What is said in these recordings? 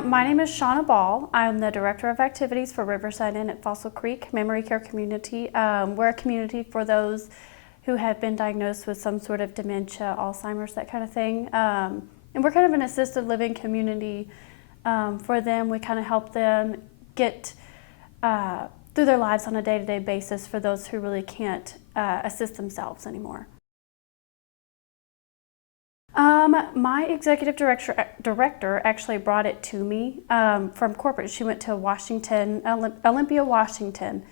My name is Shauna Ball. I'm the Director of Activities for Riverside Inn at Fossil Creek Memory Care Community. We're a community for those who have been diagnosed with some sort of dementia, Alzheimer's, that kind of thing. And we're kind of an assisted living community for them. We kind of help them get through their lives on a day-to-day basis for those who really can't assist themselves anymore. My executive director actually brought it to me from corporate. She went to Washington, Olympia, Washington,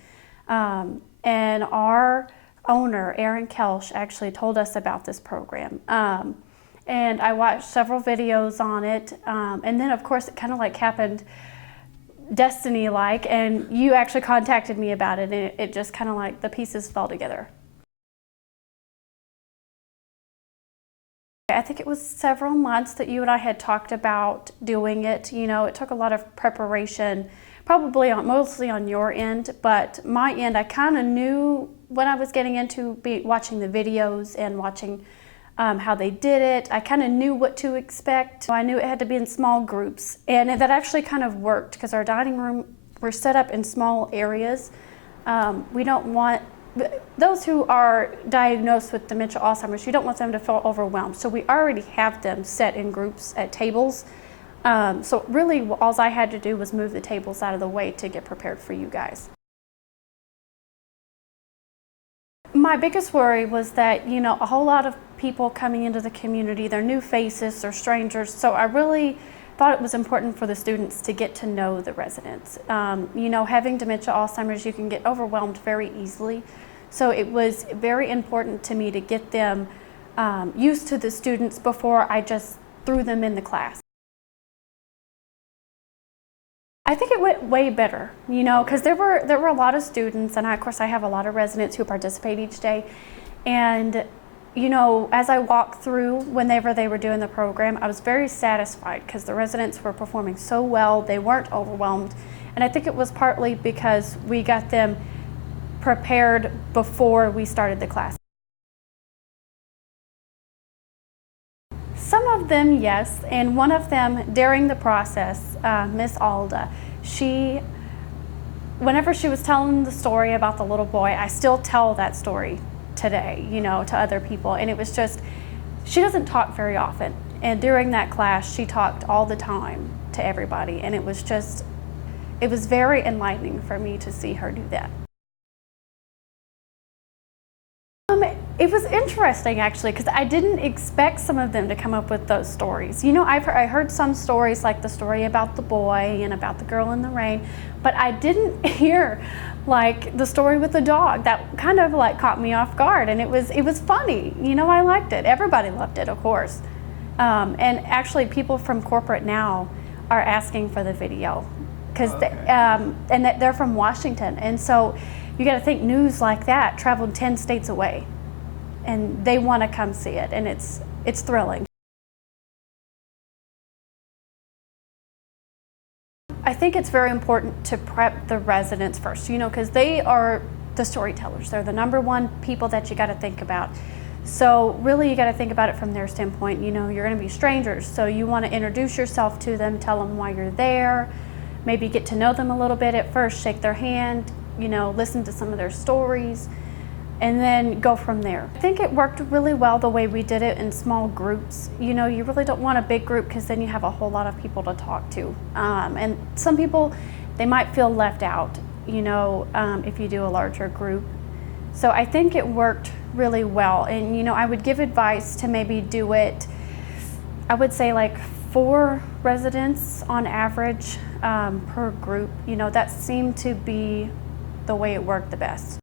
and our owner, Aaron Kelsch, actually told us about this program. And I watched several videos on it, and then of course it kind of like happened destiny-like, and you actually contacted me about it, and it just kind of like the pieces fell together. I think it was several months that you and I had talked about doing it. You know, it took a lot of preparation, probably mostly on your end, but my end, I kind of knew when I was getting into watching the videos and watching how they did it. I kind of knew what to expect. I knew it had to be in small groups, and that actually kind of worked because our dining room, we're set up in small areas. We don't want those who are diagnosed with dementia, Alzheimer's, you don't want them to feel overwhelmed. So we already have them set in groups at tables. So really all I had to do was move the tables out of the way to get prepared for you guys. My biggest worry was that, you know, a whole lot of people coming into the community, they're new faces, they're strangers. So I really thought it was important for the students to get to know the residents. You know, having dementia, Alzheimer's, you can get overwhelmed very easily. So it was very important to me to get them used to the students before I just threw them in the class. I think it went way better, you know, because there were a lot of students, and of course I have a lot of residents who participate each day. And you know, as I walked through whenever they were doing the program, I was very satisfied because the residents were performing so well. They weren't overwhelmed. And I think it was partly because we got them prepared before we started the class. Some of them, yes, and one of them during the process, Miss Alda, whenever she was telling the story about the little boy, I still tell that story today, you know, to other people. And it was just, she doesn't talk very often. And during that class, she talked all the time to everybody. And it was just, it was very enlightening for me to see her do that. It was interesting actually, because I didn't expect some of them to come up with those stories. You know, I heard some stories like the story about the boy and about the girl in the rain, but I didn't hear like the story with the dog. That kind of like caught me off guard, and it was funny. You know, I liked it. Everybody loved it, of course. And actually people from corporate now are asking for the video because and they're from Washington, and so you got to think news like that traveled 10 states away, and they want to come see it, and it's thrilling. I think it's very important to prep the residents first, you know, because they are the storytellers. They're the #1 people that you got to think about. So really you got to think about it from their standpoint. You know, you're going to be strangers, so you want to introduce yourself to them, tell them why you're there, maybe get to know them a little bit at first, shake their hand, you know, listen to some of their stories, and then go from there. I think it worked really well the way we did it in small groups. You know, you really don't want a big group because then you have a whole lot of people to talk to. And some people, they might feel left out, you know, if you do a larger group. So I think it worked really well. And, you know, I would give advice to maybe do it, I would say like 4 residents on average per group. You know, that seemed to be the way it worked the best.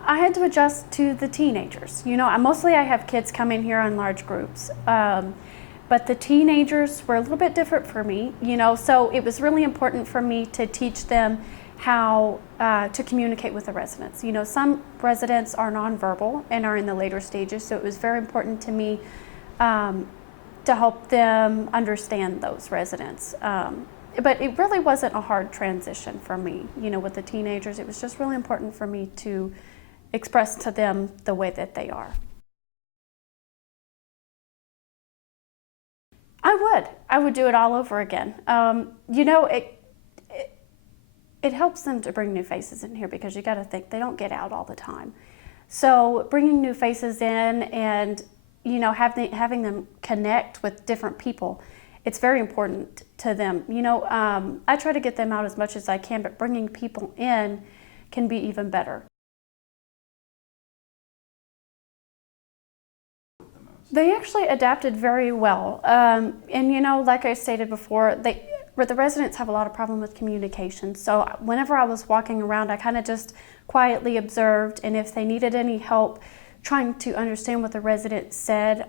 I had to adjust to the teenagers. You know, mostly I have kids come in here in large groups, but the teenagers were a little bit different for me, you know, so it was really important for me to teach them how to communicate with the residents. You know, some residents are nonverbal and are in the later stages, so it was very important to me to help them understand those residents. But it really wasn't a hard transition for me, you know, with the teenagers. It was just really important for me to express to them the way that they are. I would do it all over again. You know, it helps them to bring new faces in here, because you got to think they don't get out all the time. So bringing new faces in and, you know, having them connect with different people, it's very important to them. You know, I try to get them out as much as I can, but bringing people in can be even better. They actually adapted very well. And you know, like I stated before, the residents have a lot of problem with communication. So whenever I was walking around, I kind of just quietly observed, and if they needed any help trying to understand what the resident said,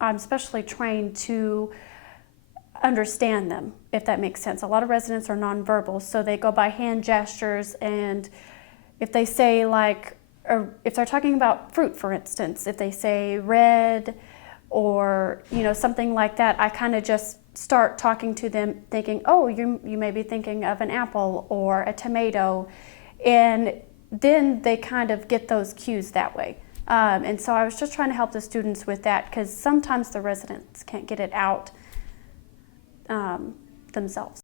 I'm specially trained to understand them, if that makes sense. A lot of residents are nonverbal, so they go by hand gestures, and if they say, like, or if they're talking about fruit, for instance, if they say red or, you know, something like that, I kind of just start talking to them thinking, oh, you may be thinking of an apple or a tomato, and then they kind of get those cues that way. And so I was just trying to help the students with that, because sometimes the residents can't get it out themselves.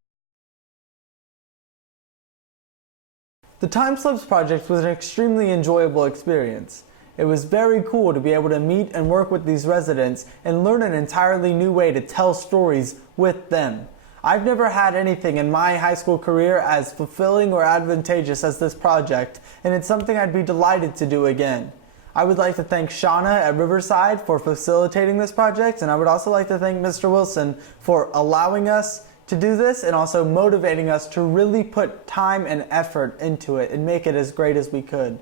The Timeslips project was an extremely enjoyable experience. It was very cool to be able to meet and work with these residents and learn an entirely new way to tell stories with them. I've never had anything in my high school career as fulfilling or advantageous as this project, and it's something I'd be delighted to do again. I would like to thank Shauna at Riverside for facilitating this project, and I would also like to thank Mr. Wilson for allowing us to do this and also motivating us to really put time and effort into it and make it as great as we could.